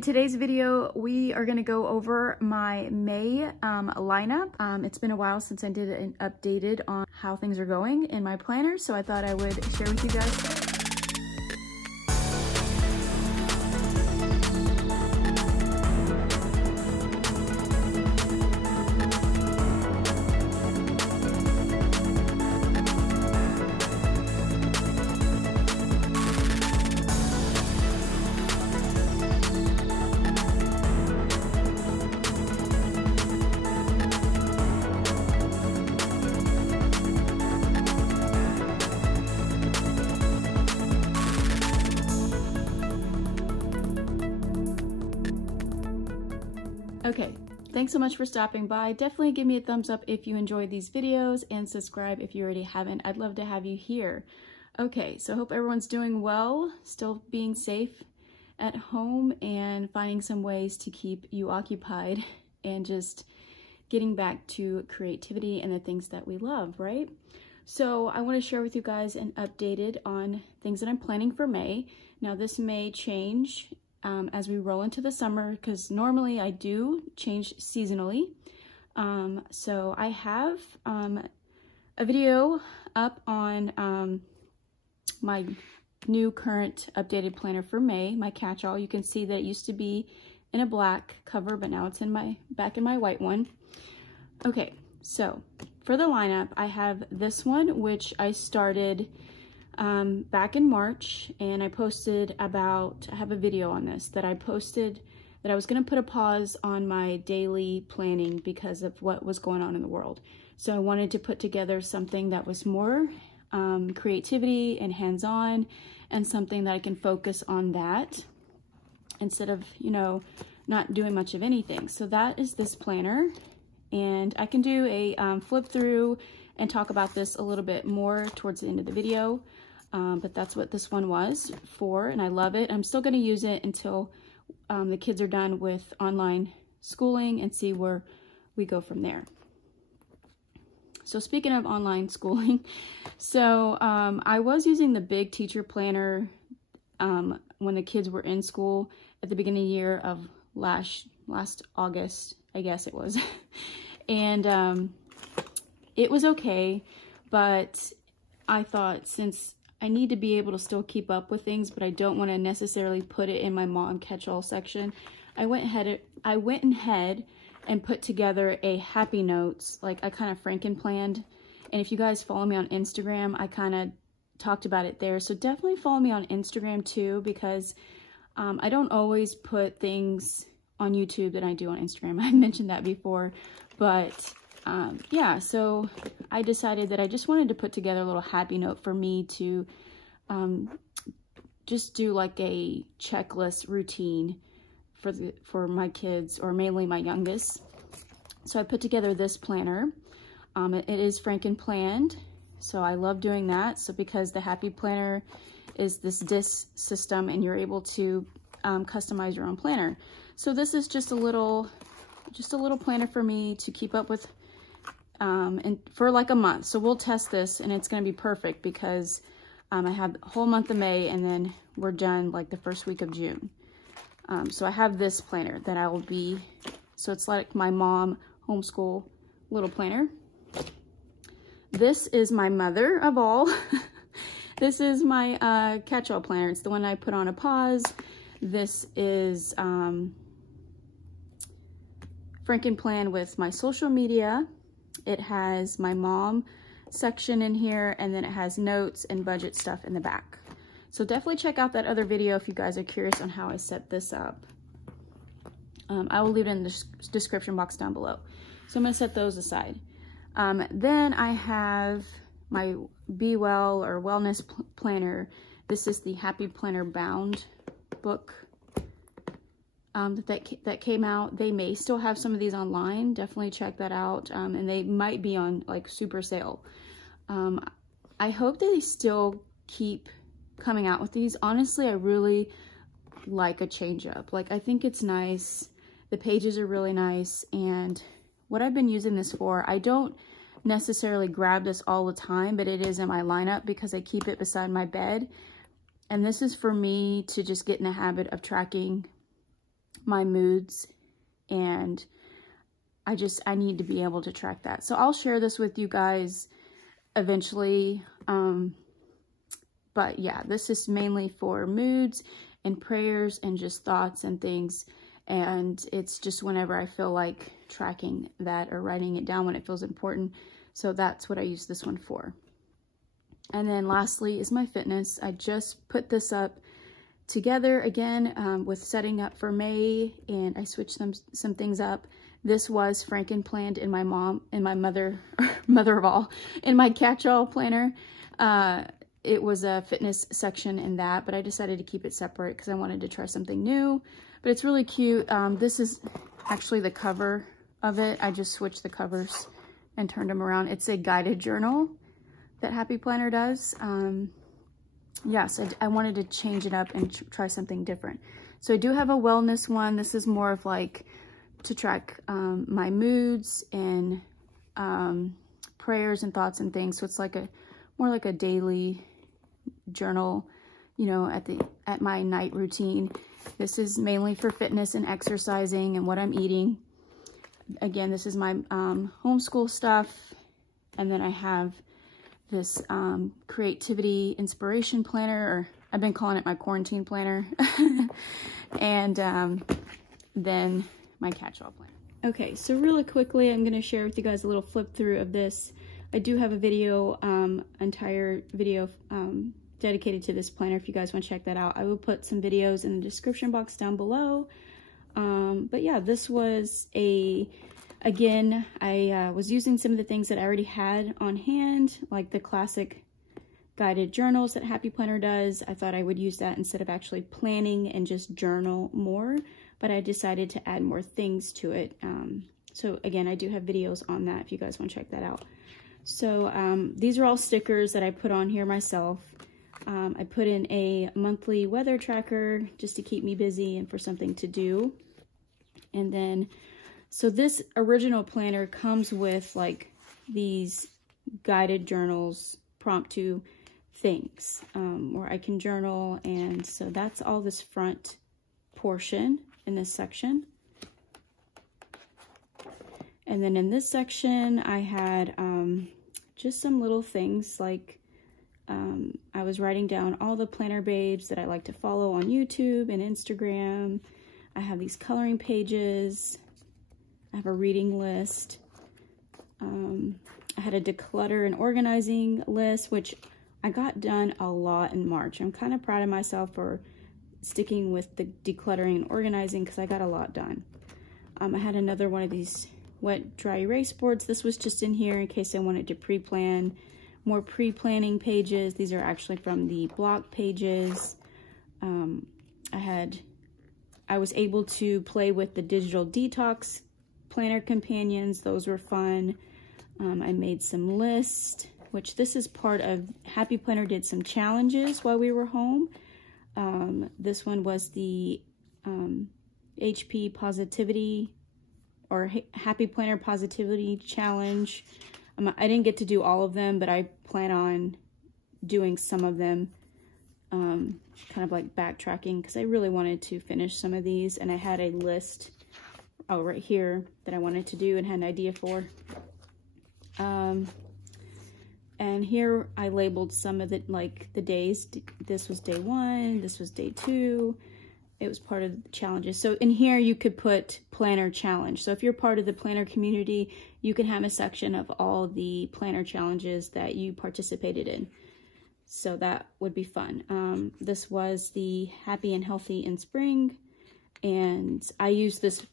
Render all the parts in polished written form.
In today's video, we are going to go over my May lineup. It's been a while since I did an updated on how things are going in my planner, so I thought I would share with you guys. Okay, thanks so much for stopping by. Definitely give me a thumbs up if you enjoyed these videos and subscribe if you already haven't. I'd love to have you here. Okay, so I hope everyone's doing well, still being safe at home and finding some ways to keep you occupied and just getting back to creativity and the things that we love, right? So I want to share with you guys an updated on things that I'm planning for May. Now this may change as we roll into the summer, because normally I do change seasonally. So I have a video up on my new current updated planner for May, my catch-all. You can see that it used to be in a black cover, but now it's in back in my white one. Okay, so for the lineup, I have this one, which I started back in March, and I posted about, I have a video on this that I posted that I was going to put a pause on my daily planning because of what was going on in the world. So I wanted to put together something that was more creativity and hands-on, and something that I can focus on that instead of, you know, not doing much of anything. So that is this planner, and I can do a flip through and talk about this a little bit more towards the end of the video. But that's what this one was for, and I love it. I'm still going to use it until the kids are done with online schooling and see where we go from there. So speaking of online schooling, so I was using the big teacher planner when the kids were in school at the beginning of the year of last August, I guess it was. And it was okay, but I thought, since I need to be able to still keep up with things, but I don't want to necessarily put it in my mom catch-all section, I went ahead and put together a happy notes, like I kind of Franken-planned. And if you guys follow me on Instagram, I kind of talked about it there. So definitely follow me on Instagram too, because I don't always put things on YouTube that I do on Instagram. I mentioned that before, but yeah, so I decided that I just wanted to put together a little happy note for me to just do like a checklist routine for my kids, or mainly my youngest. So I put together this planner. It is Franken-planned, so I love doing that. So because the Happy Planner is this disc system, and you're able to customize your own planner. So this is just a little planner for me to keep up with and for like a month. So we'll test this, and it's going to be perfect because I have the whole month of May, and then we're done like the first week of June. So I have this planner that I will be, so it's like my mom homeschool little planner. This is my mother of all. This is my catch-all planner. It's the one I put on a pause. This is Franken-planned with my social media. It has my mom section in here, and then it has notes and budget stuff in the back. So definitely check out that other video if you guys are curious on how I set this up. I will leave it in the description box down below. So I'm going to set those aside. Then I have my Be Well or Wellness Planner. This is the Happy Planner Bound book that came out. They may still have some of these online. Definitely check that out. And they might be on like super sale. I hope they still keep coming out with these. Honestly, I really like a change up. Like, I think it's nice. The pages are really nice. And what I've been using this for, I don't necessarily grab this all the time, but it is in my lineup because I keep it beside my bed. And this is for me to just get in the habit of tracking my moods, and I need to be able to track that. So I'll share this with you guys eventually. But yeah, this is mainly for moods and prayers and just thoughts and things. And it's just whenever I feel like tracking that or writing it down when it feels important. So that's what I use this one for. And then lastly is my fitness. I just put this up together again with setting up for May, and I switched some things up. This was franken-planned in my mother of all, in my catch-all planner. It was a fitness section in that, but I decided to keep it separate because I wanted to try something new. But it's really cute. This is actually the cover of it. I just switched the covers and turned them around. It's a guided journal that Happy Planner does. Yes, I wanted to change it up and try something different. So I do have a wellness one. This is more of like to track my moods and prayers and thoughts and things. So it's like more like a daily journal, you know, at my night routine. This is mainly for fitness and exercising and what I'm eating. Again, this is my homeschool stuff. And then I have this creativity inspiration planner, or I've been calling it my quarantine planner. And then my catch-all planner. Okay, so really quickly, I'm going to share with you guys a little flip through of this. I do have a video, entire video dedicated to this planner if you guys want to check that out. I will put some videos in the description box down below. But yeah, this was again, I was using some of the things that I already had on hand, like the classic guided journals that Happy Planner does. I thought I would use that instead of actually planning and just journal more, but I decided to add more things to it. So again, I do have videos on that if you guys want to check that out. So these are all stickers that I put on here myself. I put in a monthly weather tracker just to keep me busy and for something to do. And then, so this original planner comes with like these guided journals, promptu things, where I can journal. And so that's all this front portion in this section. And then in this section, I had just some little things like I was writing down all the planner babes that I like to follow on YouTube and Instagram. I have these coloring pages. I have a reading list. I had a declutter and organizing list, which I got done a lot in March. I'm kind of proud of myself for sticking with the decluttering and organizing because I got a lot done. I had another one of these wet dry erase boards. This was just in here in case I wanted to pre-plan. More pre-planning pages. These are actually from the block pages. I was able to play with the digital detox planner companions. Those were fun. I made some lists, which this is part of Happy Planner did some challenges while we were home. This one was the HP Positivity or Happy Planner Positivity Challenge. I didn't get to do all of them, but I plan on doing some of them, kind of like backtracking because I really wanted to finish some of these, and I had a list right here that I wanted to do and had an idea for. And here I labeled some of the days. This was day 1, this was day 2. It was part of the challenges. So in here you could put planner challenge. So if you're part of the planner community, you can have a section of all the planner challenges that you participated in. So that would be fun. This was the Happy and Healthy in Spring. And I used this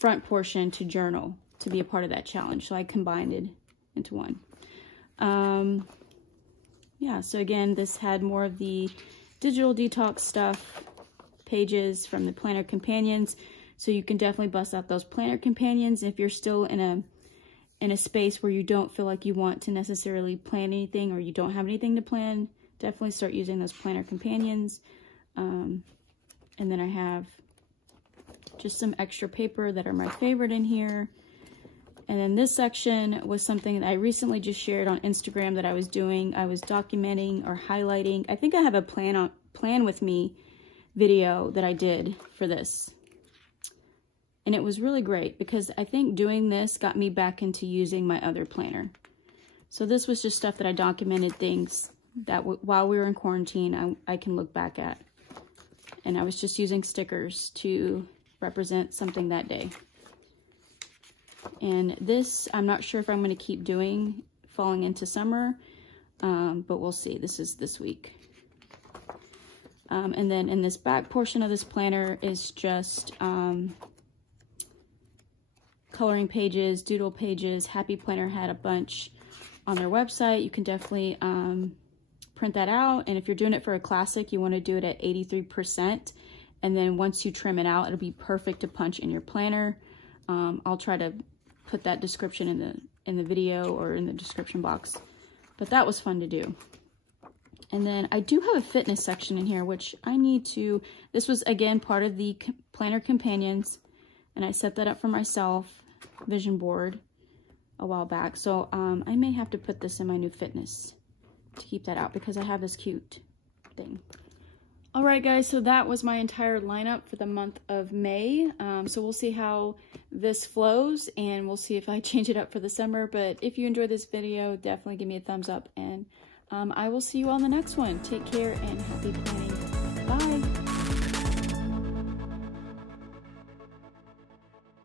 front portion to journal to be a part of that challenge. So I combined it into one. Yeah, so again, this had more of the digital detox stuff, pages from the planner companions, so you can definitely bust out those planner companions. If you're still in a space where you don't feel like you want to necessarily plan anything or you don't have anything to plan, definitely start using those planner companions. And then I have just some extra paper that are my favorite in here. And then this section was something that I recently just shared on Instagram that I was doing. I was documenting or highlighting. I think I have a plan with me video that I did for this. And it was really great because I think doing this got me back into using my other planner. So this was just stuff that I documented, things that while we were in quarantine, I can look back at. And I was just using stickers to represent something that day. And this, I'm not sure if I'm going to keep doing falling into summer, but we'll see. This is this week. And then in this back portion of this planner is just coloring pages, doodle pages. Happy Planner had a bunch on their website. You can definitely print that out. And if you're doing it for a classic, you want to do it at 83%. And then once you trim it out, it'll be perfect to punch in your planner. I'll try to put that description in the video or in the description box. But that was fun to do. And then I do have a fitness section in here, which I need to, this was again part of the planner companions, and I set that up for myself, vision board, a while back. So I may have to put this in my new fitness to keep that out because I have this cute thing. All right, guys, so that was my entire lineup for the month of May. So we'll see how this flows, and we'll see if I change it up for the summer. But if you enjoyed this video, definitely give me a thumbs up, and I will see you on the next one. Take care and happy planning. Bye.